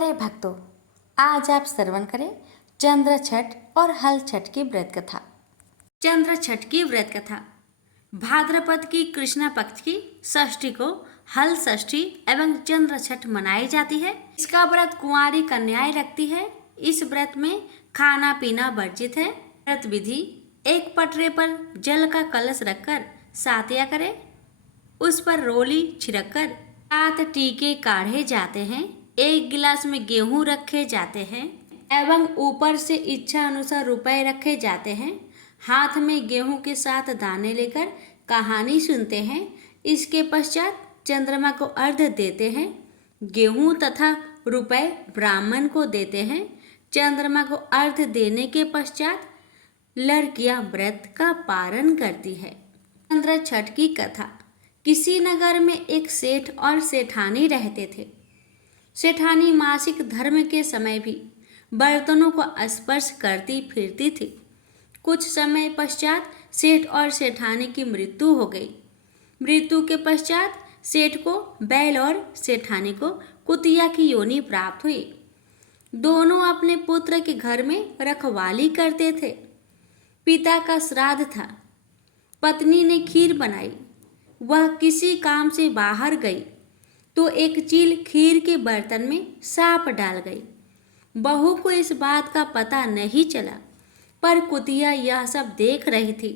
प्यारे भक्तों, आज आप श्रवण करें चंद्र छठ और हल छठ की व्रत कथा। चंद्र छठ की व्रत कथा भाद्रपद की कृष्णा पक्ष की षष्ठी को हल षष्ठी एवं चंद्र छठ मनाई जाती है। इसका व्रत कुंवारी कन्याएं रखती है। इस व्रत में खाना पीना वर्जित है। व्रत विधि: एक पटरे पर जल का कलश रखकर सातिया करें, उस पर रोली छिड़ककर 7 टीके काढ़े जाते हैं। 1 गिलास में गेहूं रखे जाते हैं एवं ऊपर से इच्छा अनुसार रुपए रखे जाते हैं। हाथ में गेहूं के साथ दाने लेकर कहानी सुनते हैं। इसके पश्चात चंद्रमा को अर्घ्य देते हैं। गेहूं तथा रुपए ब्राह्मण को देते हैं। चंद्रमा को अर्घ्य देने के पश्चात लड़कियां व्रत का पारण करती है। चंद्र छठ की कथा: किसी नगर में एक सेठ और सेठानी रहते थे। सेठानी मासिक धर्म के समय भी बर्तनों को स्पर्श करती फिरती थी। कुछ समय पश्चात सेठ और सेठानी की मृत्यु हो गई। मृत्यु के पश्चात सेठ को बैल और सेठानी को कुतिया की योनि प्राप्त हुई। दोनों अपने पुत्र के घर में रखवाली करते थे। पिता का श्राद्ध था। पत्नी ने खीर बनाई। वह किसी काम से बाहर गई तो एक चील खीर के बर्तन में सांप डाल गई। बहू को इस बात का पता नहीं चला, पर कुतिया यह सब देख रही थी।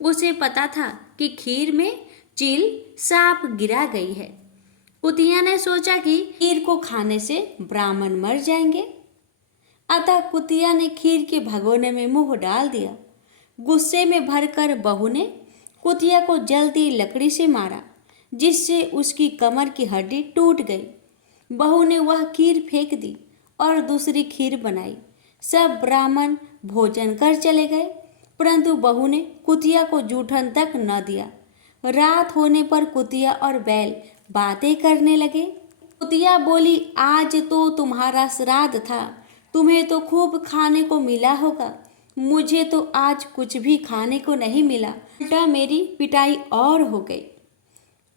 उसे पता था कि खीर में चील सांप गिरा गई है। कुतिया ने सोचा कि खीर को खाने से ब्राह्मण मर जाएंगे। अतः कुतिया ने खीर के भगोने में मुंह डाल दिया। गुस्से में भरकर बहू ने कुतिया को जलती लकड़ी से मारा, जिससे उसकी कमर की हड्डी टूट गई। बहू ने वह खीर फेंक दी और दूसरी खीर बनाई। सब ब्राह्मण भोजन कर चले गए, परंतु बहू ने कुतिया को जूठन तक न दिया। रात होने पर कुतिया और बैल बातें करने लगे। कुतिया बोली, आज तो तुम्हारा श्राद्ध था, तुम्हें तो खूब खाने को मिला होगा। मुझे तो आज कुछ भी खाने को नहीं मिला, उल्टा मेरी पिटाई और हो गई।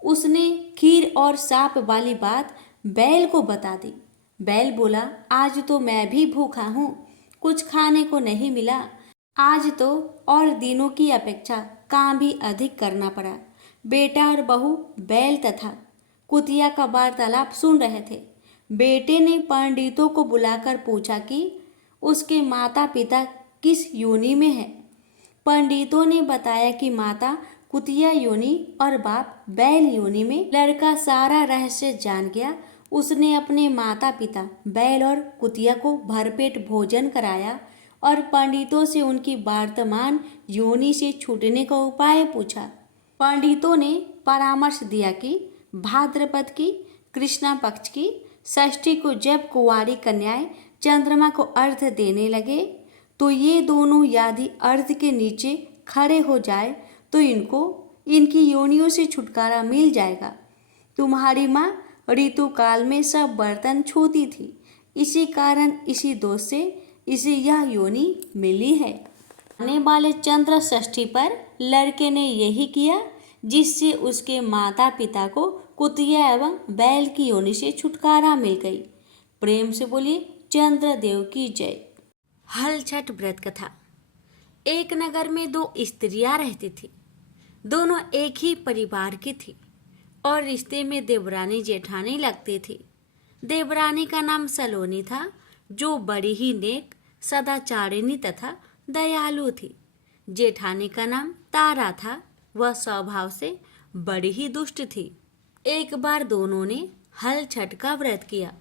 उसने खीर और सांप वाली बात बैल को बता दी। बैल बोला, आज तो मैं भी भूखा हूँ, कुछ खाने को नहीं मिला। आज तो और दिनों की अपेक्षा काम भी अधिक करना पड़ा। बेटा और बहू बैल तथा कुतिया का वार्तालाप सुन रहे थे। बेटे ने पंडितों को बुलाकर पूछा कि उसके माता पिता किस योनि में है। पंडितों ने बताया कि माता कुतिया योनि और बाप बैल योनि में। लड़का सारा रहस्य जान गया। उसने अपने माता पिता बैल और कुतिया को भरपेट भोजन कराया और पंडितों से उनकी वर्तमान योनि से छूटने का उपाय पूछा। पंडितों ने परामर्श दिया कि भाद्रपद की कृष्णा पक्ष की षष्ठी को जब कुंवारी कन्याएं चंद्रमा को अर्घ्य देने लगे तो ये दोनों यदि अर्घ्य के नीचे खड़े हो जाए तो इनको इनकी योनियों से छुटकारा मिल जाएगा। तुम्हारी माँ ऋतु काल में सब बर्तन छूती थी, इसी कारण इसी दोष से इसे यह योनि मिली है। आने वाले चंद्र षष्ठी पर लड़के ने यही किया, जिससे उसके माता पिता को कुतिया एवं बैल की योनि से छुटकारा मिल गई। प्रेम से बोलिए चंद्रदेव की जय। हल छठ व्रत कथा: एक नगर में 2 स्त्रियां रहती थी। दोनों एक ही परिवार की थी और रिश्ते में देवरानी जेठानी लगती थी। देवरानी का नाम सलोनी था, जो बड़ी ही नेक, सदाचारिणी तथा दयालु थी। जेठानी का नाम तारा था, वह स्वभाव से बड़ी ही दुष्ट थी। एक बार दोनों ने हल छठ का व्रत किया।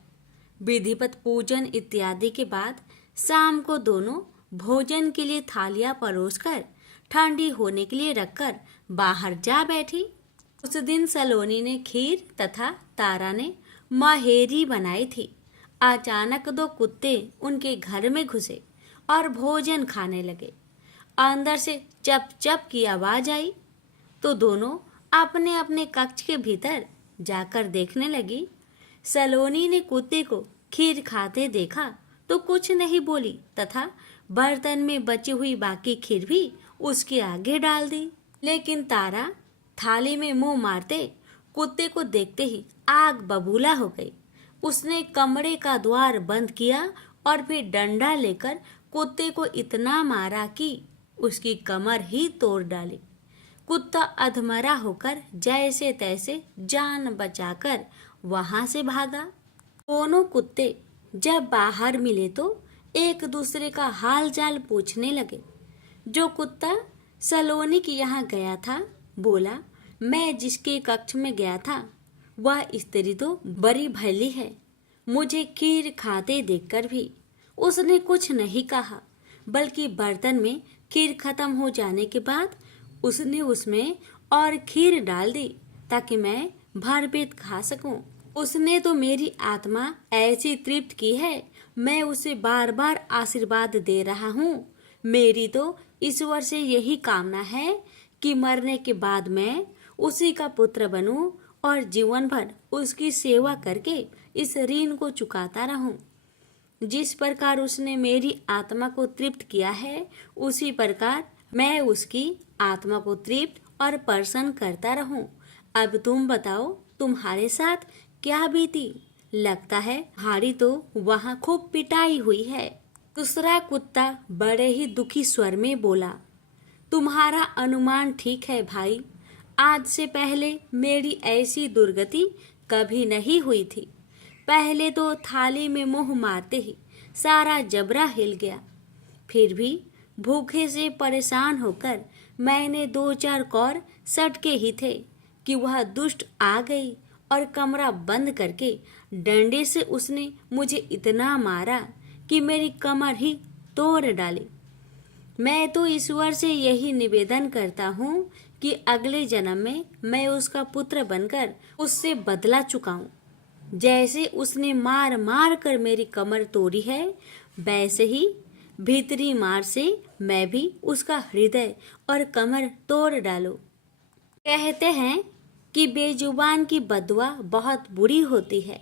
विधिवत पूजन इत्यादि के बाद शाम को दोनों भोजन के लिए थालियां परोसकर ठंडी होने के लिए रखकर बाहर जा बैठी। उस दिन सलोनी ने खीर तथा तारा ने महेरी बनाई थी। अचानक 2 कुत्ते उनके घर में घुसे और भोजन खाने लगे। अंदर से चप चप की आवाज आई तो दोनों अपने अपने कक्ष के भीतर जाकर देखने लगी। सलोनी ने कुत्ते को खीर खाते देखा तो कुछ नहीं बोली तथा बर्तन में बची हुई बाकी खीर भी उसके आगे डाल दी। लेकिन तारा थाली में मुंह मारते कुत्ते को देखते ही आग बबूला हो गई। उसने कमरे का द्वार बंद किया और फिर डंडा लेकर कुत्ते को इतना मारा कि उसकी कमर ही तोड़ डाली। कुत्ता अधमरा होकर जैसे तैसे जान बचाकर वहां से भागा। दोनों कुत्ते जब बाहर मिले तो एक दूसरे का हाल चाल पूछने लगे। जो कुत्ता सलोनी के यहाँ गया था बोला, मैं जिसके कक्ष में गया था वह स्त्री तो बड़ी भली है। मुझे खीर खाते देखकर भी उसने कुछ नहीं कहा, बल्कि बर्तन में खीर खत्म हो जाने के बाद उसने उसमें और खीर डाल दी ताकि मैं भर पेट खा सकूं। उसने तो मेरी आत्मा ऐसी तृप्त की है, मैं उसे बार बार आशीर्वाद दे रहा हूँ। मेरी तो ईश्वर से यही कामना है कि मरने के बाद मैं उसी का पुत्र बनूं और जीवन भर उसकी सेवा करके इस ऋण को चुकाता रहूं। जिस प्रकार उसने मेरी आत्मा को तृप्त किया है, उसी प्रकार मैं उसकी आत्मा को तृप्त और प्रसन्न करता रहूं। अब तुम बताओ, तुम्हारे साथ क्या बीती? लगता है हारी तो वहाँ खूब पिटाई हुई है। दूसरा कुत्ता बड़े ही दुखी स्वर में बोला, तुम्हारा अनुमान ठीक है भाई। आज से पहले मेरी ऐसी दुर्गति कभी नहीं हुई थी। पहले तो थाली में मुंह मारते ही सारा जबरा हिल गया। फिर भी भूखे से परेशान होकर मैंने 2-4 कौर सटके ही थे कि वह दुष्ट आ गई और कमरा बंद करके डंडे से उसने मुझे इतना मारा कि मेरी कमर ही तोड़ डाली। मैं तो ईश्वर से यही निवेदन करता हूँ कि अगले जन्म में मैं उसका पुत्र बनकर उससे बदला चुकाऊं। जैसे उसने मार मार कर मेरी कमर तोड़ी है, वैसे ही भीतरी मार से मैं भी उसका हृदय और कमर तोड़ डालो। कहते हैं कि बेजुबान की बदुआ बहुत बुरी होती है,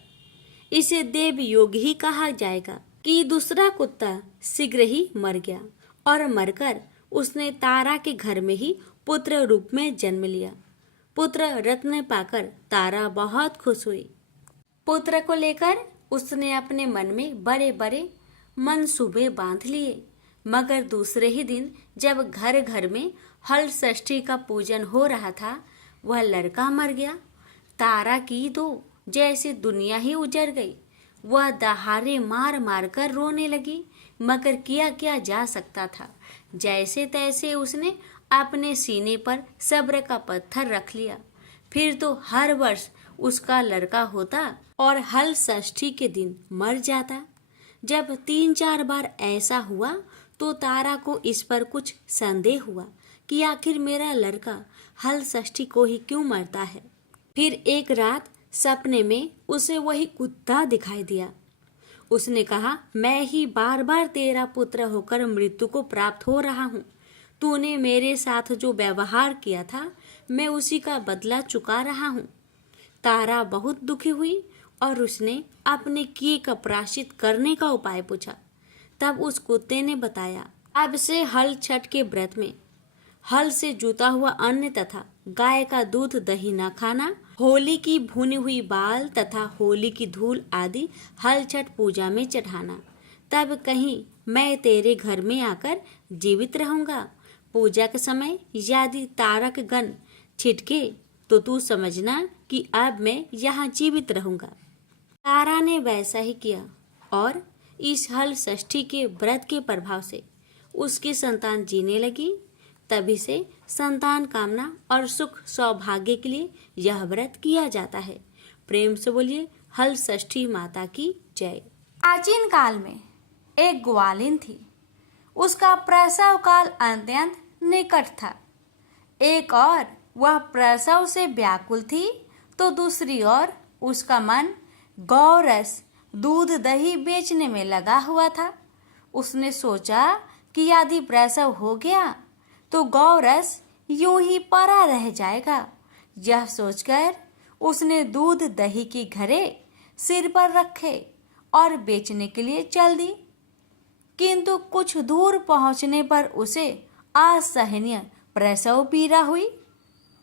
इसे देव योग ही कहा जाएगा। कि दूसरा कुत्ता शीघ्र ही मर गया और मरकर उसने तारा के घर में ही पुत्र रूप में जन्म लिया। पुत्र रत्न पाकर तारा बहुत खुश हुई। पुत्र को लेकर उसने अपने मन में बड़े बड़े मंसूबे बांध लिए, मगर दूसरे ही दिन जब घर घर में हल षष्ठी का पूजन हो रहा था, वह लड़का मर गया। तारा की तो जैसे दुनिया ही उजड़ गई। वह दहाड़े मार मार कर रोने लगी, मगर किया क्या जा सकता था। जैसे तैसे उसने अपने सीने पर सब्र का पत्थर रख लिया। फिर तो हर वर्ष उसका लड़का होता और हल षष्ठी के दिन मर जाता। जब 3-4 बार ऐसा हुआ तो तारा को इस पर कुछ संदेह हुआ कि आखिर मेरा लड़का हल षष्ठी को ही क्यों मरता है। फिर एक रात सपने में उसे वही कुत्ता दिखाई दिया। उसने कहा, मैं ही बार बार तेरा पुत्र होकर मृत्यु को प्राप्त हो रहा हूँ। तूने मेरे साथ जो व्यवहार किया था, मैं उसी का बदला चुका रहा हूँ। तारा बहुत दुखी हुई और उसने अपने किए का प्रायश्चित करने का उपाय पूछा। तब उस कुत्ते ने बताया, अब से हल छठ के व्रत में हल से जुता हुआ अन्न तथा गाय का दूध दही न खाना, होली की भुनी हुई बाल तथा होली की धूल आदि हल छठ पूजा में चढ़ाना। तब कहीं मैं तेरे घर में आकर जीवित रहूंगा। पूजा के समय यदि तारक गण छिटके तो तू समझना कि अब मैं यहाँ जीवित रहूंगा। तारा ने वैसा ही किया और इस हल षष्ठी के व्रत के प्रभाव से उसकी संतान जीने लगी। तभी से संतान कामना और सुख सौभाग्य के लिए यह व्रत किया जाता है। प्रेम से बोलिए हल षष्ठी माता की जय। प्राचीन काल में एक ग्वालिन थी। उसका प्रसव काल अत्यंत निकट था। एक और वह प्रसव से व्याकुल थी तो दूसरी ओर उसका मन गौरस दूध दही बेचने में लगा हुआ था। उसने सोचा कि यदि प्रसव हो गया तो गौरस यूं ही पड़ा रह जाएगा। यह सोचकर उसने दूध दही की घड़े सिर पर रखे और बेचने के लिए चल दी। किंतु कुछ दूर पहुंचने पर उसे असहनीय प्रसव पीड़ा हुई।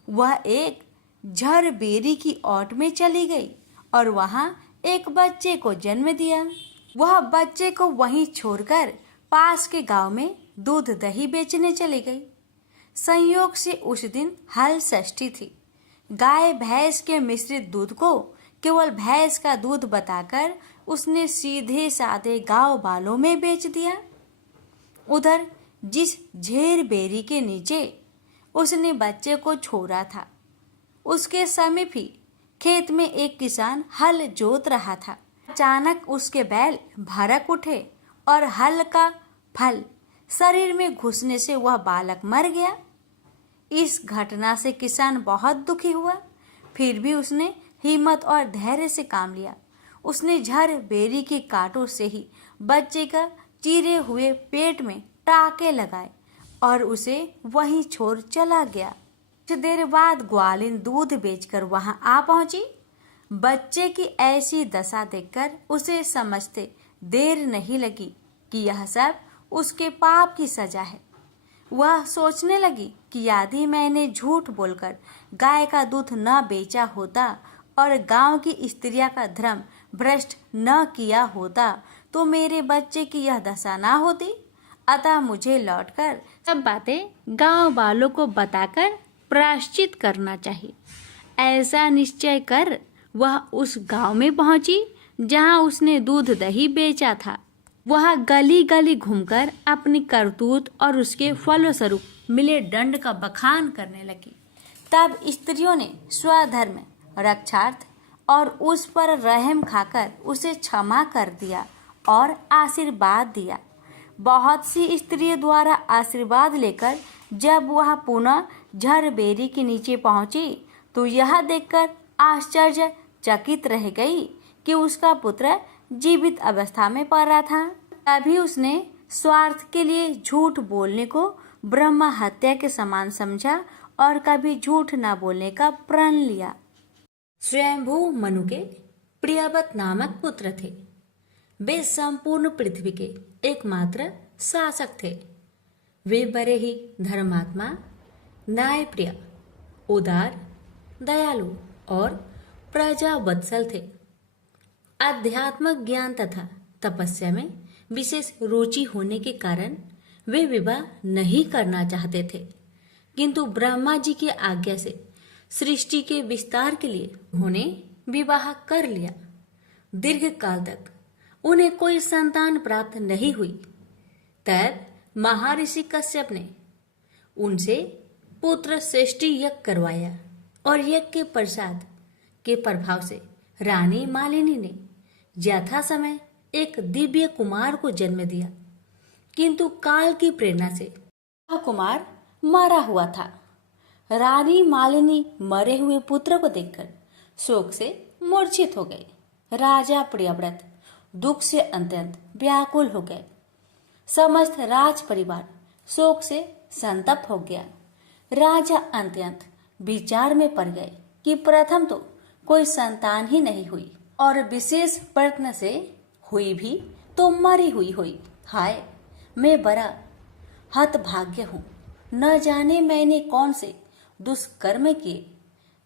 वह एक झरबेरी की ओट में चली गई और वहां एक बच्चे को जन्म दिया। वह बच्चे को वहीं छोड़कर पास के गांव में दूध दही बेचने चली गई। संयोग से उस दिन हल षष्ठी थी। गाय भैंस के मिश्रित दूध को केवल भैंस का दूध बताकर उसने सीधे साधे गांव वालों में बेच दिया। उधर जिस झेर बेरी के नीचे उसने बच्चे को छोड़ा था, उसके समीप ही खेत में एक किसान हल जोत रहा था। अचानक उसके बैल भड़क उठे और हल का फल शरीर में घुसने से वह बालक मर गया। इस घटना से किसान बहुत दुखी हुआ, फिर भी उसने हिम्मत और धैर्य से काम लिया। उसने झर बेरी के कांटों से ही बच्चे का चीरे हुए पेट में टाके लगाए और उसे वहीं छोड़ चला गया। कुछ देर बाद ग्वालिन दूध बेचकर वहां आ पहुंची। बच्चे की ऐसी दशा देखकर उसे समझते देर नहीं लगी कि यह सब उसके पाप की सजा है। वह सोचने लगी कि यदि मैंने झूठ बोलकर गाय का दूध न बेचा होता और गांव की स्त्रियां का धर्म भ्रष्ट न किया होता तो मेरे बच्चे की यह दशा ना होती। अतः मुझे लौटकर सब बातें गांव वालों को बताकर प्रायश्चित करना चाहिए। ऐसा निश्चय कर वह उस गांव में पहुंची जहां उसने दूध दही बेचा था। वह गली गली घूमकर अपनी करतूत और उसके फलस्वरूप मिले दंड का बखान करने लगी। तब स्त्रियों ने स्वधर्म रक्षार्थ और उस पर रहम खाकर उसे क्षमा कर दिया और आशीर्वाद दिया। बहुत सी स्त्रियों द्वारा आशीर्वाद लेकर जब वह पुनः झरबेरी के नीचे पहुंची तो यह देखकर आश्चर्यचकित रह गई कि उसका पुत्र जीवित अवस्था में पड़ा था। तभी उसने स्वार्थ के लिए झूठ बोलने को ब्रह्म हत्या के समान समझा और कभी झूठ न बोलने का प्रण लिया। स्वयंभू मनु के प्रियव्रत नामक पुत्र थे। वे संपूर्ण पृथ्वी के एकमात्र शासक थे। वे बड़े ही धर्मात्मा, न्यायप्रिय, उदार, दयालु और प्रजावत्सल थे। आध्यात्मिक ज्ञान तथा तपस्या में विशेष रुचि होने के कारण वे विवाह नहीं करना चाहते थे, किंतु ब्रह्मा जी की आज्ञा से सृष्टि के विस्तार के लिए उन्होंने विवाह कर लिया। दीर्घ काल तक उन्हें कोई संतान प्राप्त नहीं हुई। तब महर्षि कश्यप ने उनसे पुत्र श्रेष्ठी यज्ञ करवाया और यज्ञ के प्रसाद के प्रभाव से रानी मालिनी ने यथा समय एक दिव्य कुमार को जन्म दिया, किंतु काल की प्रेरणा से वह कुमार मरा हुआ था। रानी मालिनी मरे हुए पुत्र को देखकर शोक से मूर्छित हो गए। राजा प्रियव्रत दुख से अत्यंत व्याकुल हो गए। समस्त राज परिवार शोक से संतप्त हो गया। राजा अत्यंत विचार में पड़ गए कि प्रथम तो कोई संतान ही नहीं हुई और विशेष प्रयत्न से हुई भी तो मरी हुई। हाय, मैं बड़ा हतभाग्य हूँ। न जाने मैंने कौन से दुष्कर्म किए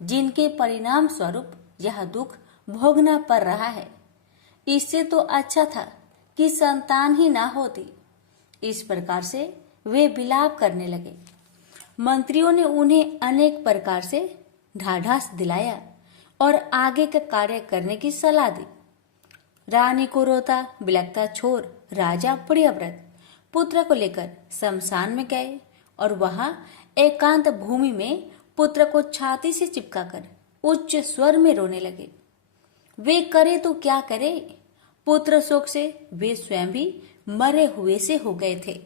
जिनके परिणाम स्वरूप यह दुख भोगना पड़ रहा है। इससे तो अच्छा था कि संतान ही ना होती। इस प्रकार से वे विलाप करने लगे। मंत्रियों ने उन्हें अनेक प्रकार से ढाढ़स दिलाया और आगे का कार्य करने की सलाह दी। रानी को रोता बिलखता छोड़ राजा प्रियव्रत पुत्र को लेकर शमशान में गए और वहां एकांत भूमि में पुत्र को छाती से चिपकाकर उच्च स्वर में रोने लगे। वे करे तो क्या करे, पुत्र शोक से वे स्वयं भी मरे हुए से हो गए थे।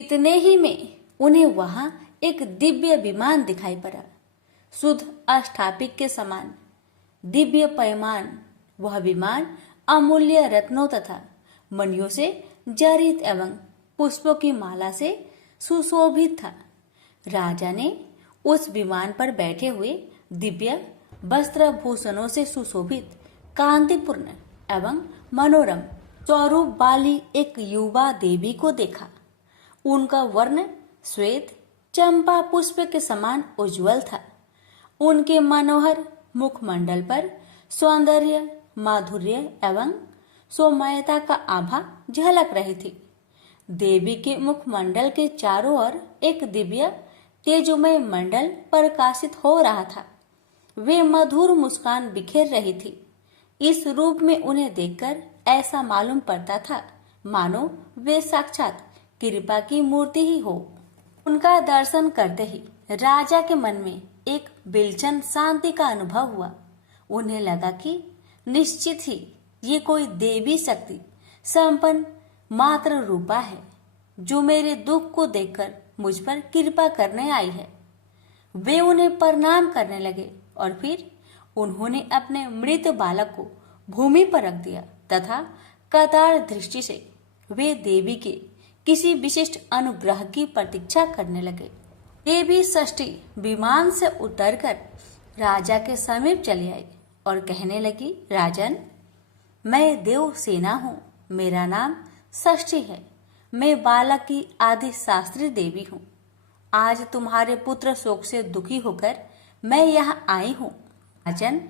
इतने ही में उन्हें वहां एक दिव्य विमान दिखाई पड़ा, शुद्ध अष्टापिक के समान दिव्य पैमान। वह विमान अमूल्य रत्नों तथा मणियों से जड़ित एवं पुष्पों की माला से सुशोभित था। राजा ने उस विमान पर बैठे हुए दिव्य वस्त्र भूषणों से सुशोभित कांतिपूर्ण एवं मनोरम स्वरूप वाली एक युवा देवी को देखा। उनका वर्ण श्वेत चंपा पुष्प के समान उज्जवल था। उनके मनोहर मुखमंडल पर सौंदर्य माधुर्य एवं सौम्यता का आभा झलक रही थी। देवी के मुखमंडल के चारों ओर एक दिव्य तेजोमय मंडल प्रकाशित हो रहा था। वे मधुर मुस्कान बिखेर रही थी। इस रूप में उन्हें देखकर ऐसा मालूम पड़ता था मानो वे साक्षात कृपा की मूर्ति ही हो। उनका दर्शन करते ही राजा के मन में एक बेलचन शांति का अनुभव हुआ। उन्हें लगा कि निश्चित ही ये कोई देवी शक्ति संपन्न मात्र रूपा है जो मेरे दुख को देखकर मुझ पर कृपा करने आई है। वे उन्हें प्रणाम करने लगे और फिर उन्होंने अपने मृत बालक को भूमि पर रख दिया तथा कतार दृष्टि से वे देवी के किसी विशिष्ट अनुग्रह की प्रतीक्षा करने लगे। देवी षष्ठी विमान से उतरकर राजा के समीप चली आई और कहने लगी, राजन, मैं देव सेना हूँ। मेरा नाम षष्ठी है। मैं बालक की आदि शास्त्री देवी हूँ। आज तुम्हारे पुत्र शोक से दुखी होकर मैं यहाँ आई हूँ। राजन,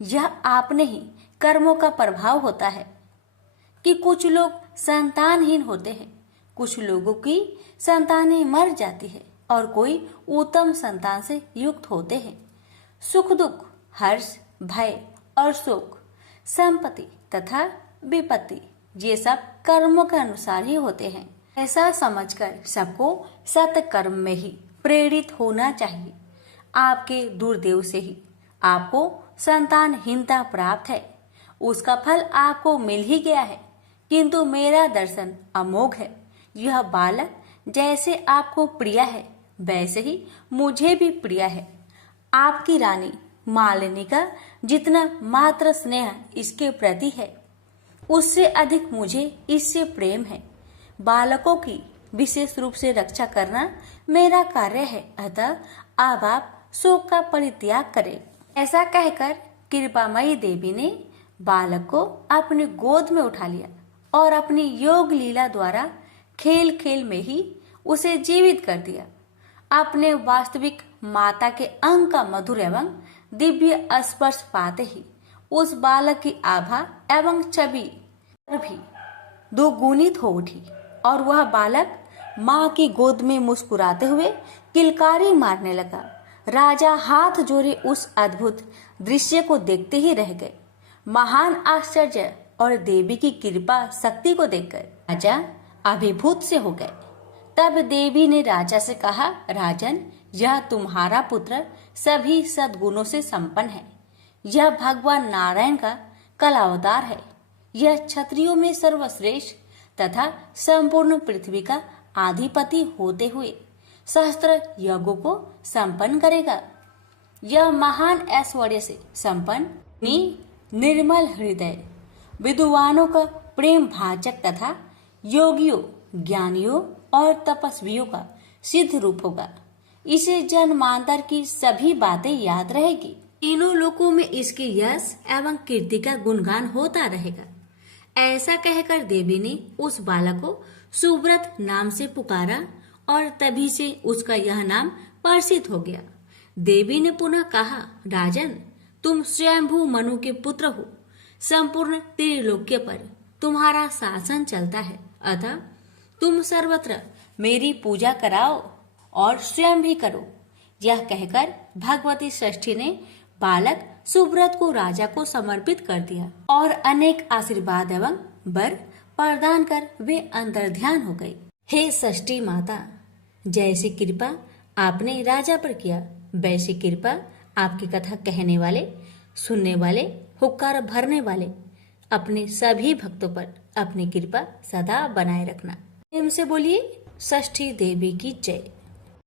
यह आपने ही कर्मों का प्रभाव होता है कि कुछ लोग संतानहीन होते हैं, कुछ लोगों की संतानें मर जाती है और कोई उत्तम संतान से युक्त होते हैं। सुख दुख, हर्ष, भय और शोक, संपत्ति तथा विपत्ति ये सब कर्मों के अनुसार ही होते हैं। ऐसा समझकर सबको सत्कर्म में ही प्रेरित होना चाहिए। आपके दुर्देव से ही आपको संतानहीनता प्राप्त है। उसका फल आपको मिल ही गया है, किंतु मेरा दर्शन अमोघ है। यह बालक जैसे आपको प्रिय है वैसे ही मुझे भी प्रिय है। आपकी रानी मालिनी का जितना मात्र स्नेह इसके प्रति है उससे अधिक मुझे इससे प्रेम है। बालकों की विशेष रूप से रक्षा करना मेरा कार्य है, अतः अब आप शोक का परित्याग करें। ऐसा कहकर कृपामयी देवी ने बालक को अपने गोद में उठा लिया और अपनी योग लीला द्वारा खेल खेल में ही उसे जीवित कर दिया। अपने वास्तविक माता के अंग का मधुर एवं दिव्य स्पर्श पाते ही उस बालक की आभा एवं छवि भी दोगुनित हो उठी और वह बालक माँ की गोद में मुस्कुराते हुए किलकारी मारने लगा। राजा हाथ जोड़े उस अद्भुत दृश्य को देखते ही रह गए। महान आश्चर्य और देवी की कृपा शक्ति को देखकर राजा अभिभूत से हो गए। तब देवी ने राजा से कहा, राजन, यह तुम्हारा पुत्र सभी सद्गुणों से संपन्न है। यह भगवान नारायण का कलावतार है। यह क्षत्रियों में सर्वश्रेष्ठ तथा संपूर्ण पृथ्वी का आधिपति होते हुए सहस्त्र यज्ञों को संपन्न करेगा। यह महान ऐश्वर्य से संपन्न निर्मल हृदय, विद्वानों का प्रेम भाजक तथा योगियों, ज्ञानियों और तपस्वियों का सिद्ध रूप होगा। इसे जन्मांतर की सभी बातें याद रहेगी। तीनों लोकों में इसके यश एवं कीर्ति का गुणगान होता रहेगा। ऐसा कहकर देवी ने उस बालक को सुब्रत नाम से पुकारा और तभी से उसका यह नाम प्रसिद्ध हो गया। देवी ने पुनः कहा, राजन, तुम स्वयंभू मनु के पुत्र हो। संपूर्ण त्रिलोक्य पर तुम्हारा शासन चलता है, अतः तुम सर्वत्र मेरी पूजा कराओ और स्वयं भी करो। यह कहकर भगवती षष्ठी ने बालक सुब्रत को राजा को समर्पित कर दिया और अनेक आशीर्वाद एवं वर प्रदान कर वे अंतर्ध्यान हो गई। हे षष्ठी माता, जैसी कृपा आपने राजा पर किया वैसी कृपा आपकी कथा कहने वाले, सुनने वाले, हुक्कार भरने वाले अपने सभी भक्तों पर अपनी कृपा सदा बनाए रखना। प्रेम से बोलिए षष्ठी देवी की जय।